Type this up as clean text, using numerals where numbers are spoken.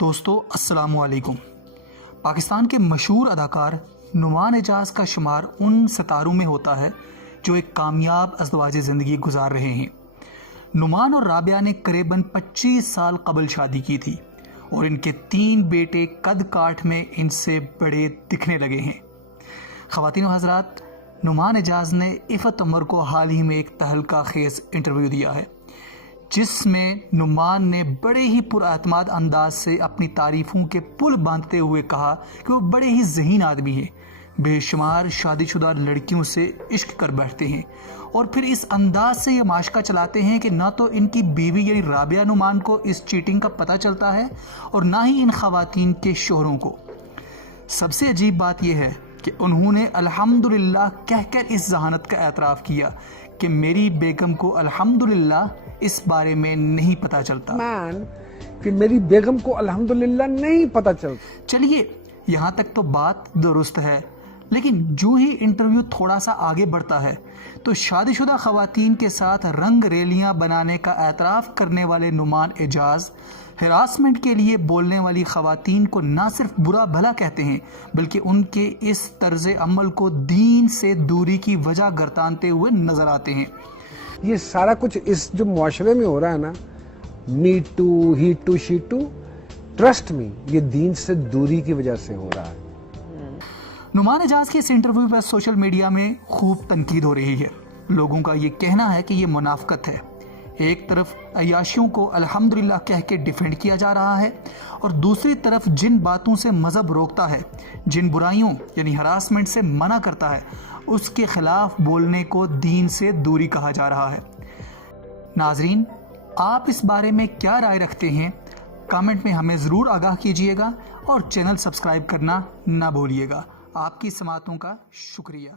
دوستو السلام علیکم۔ پاکستان کے مشہور اداکار نعمان اعجاز کا شمار ان ستاروں میں ہوتا ہے جو ایک کامیاب ازدواج زندگی گزار رہے ہیں۔ نعمان اور رابعہ نے قریباً 25 سال قبل شادی کی تھی اور ان کے 3 بیٹے قد کاٹ میں ان سے بڑے دکھنے لگے ہیں۔ خواتین و حضرات، نعمان اعجاز نے عفت عمر کو حال ہی میں ایک تہلکہ خیز انٹرویو دیا ہے جس میں نعمان نے بڑے ہی پراعتماد انداز سے اپنی تعریفوں کے پل باندھتے ہوئے کہا کہ وہ بڑے ہی ذہین آدمی ہیں، بے شمار شادی شدہ لڑکیوں سے عشق کر بیٹھتے ہیں اور پھر اس انداز سے یہ ماشقہ چلاتے ہیں کہ نہ تو ان کی بیوی یعنی رابعہ نعمان کو اس چیٹنگ کا پتہ چلتا ہے اور نہ ہی ان خواتین کے شوہروں کو۔ سب سے عجیب بات یہ ہے کہ انہوں نے الحمدللہ کہہ کر اس ذہانت کا اعتراف کیا کہ میری بیگم کو الحمدللہ اس بارے میں نہیں پتہ چلتا کہ میری بیگم کو الحمدللہ نہیں پتہ چلتا۔ چلیے یہاں تک تو بات درست ہے، لیکن جو ہی انٹرویو تھوڑا سا آگے بڑھتا ہے تو شادی شدہ خواتین کے ساتھ رنگ ریلیاں بنانے کا اعتراف کرنے والے نعمان اعجاز ہراسمنٹ کے لیے بولنے والی خواتین کو نہ صرف برا بھلا کہتے ہیں بلکہ ان کے اس طرز عمل کو دین سے دوری کی وجہ گردانتے ہوئے نظر آتے ہیں۔ یہ سارا کچھ اس جو معاشرے میں ہو رہا ہے نا، me too, he too, she too, trust me, یہ دین سے دوری کی وجہ سے ہو رہا ہے۔ نعمان اعجاز کے اس انٹرویو پر سوشل میڈیا میں خوب تنقید ہو رہی ہے۔ لوگوں کا یہ کہنا ہے کہ یہ منافقت ہے۔ ایک طرف عیاشیوں کو الحمدللہ کہہ کے ڈیفینڈ کیا جا رہا ہے اور دوسری طرف جن باتوں سے مذہب روکتا ہے، جن برائیوں یعنی ہراسمنٹ سے منع کرتا ہے، اس کے خلاف بولنے کو دین سے دوری کہا جا رہا ہے۔ ناظرین، آپ اس بارے میں کیا رائے رکھتے ہیں؟ کامنٹ میں ہمیں ضرور آگاہ کیجیے گا اور چینل سبسکرائب کرنا نہ بھولیے گا۔ آپ کی سماعتوں کا شکریہ۔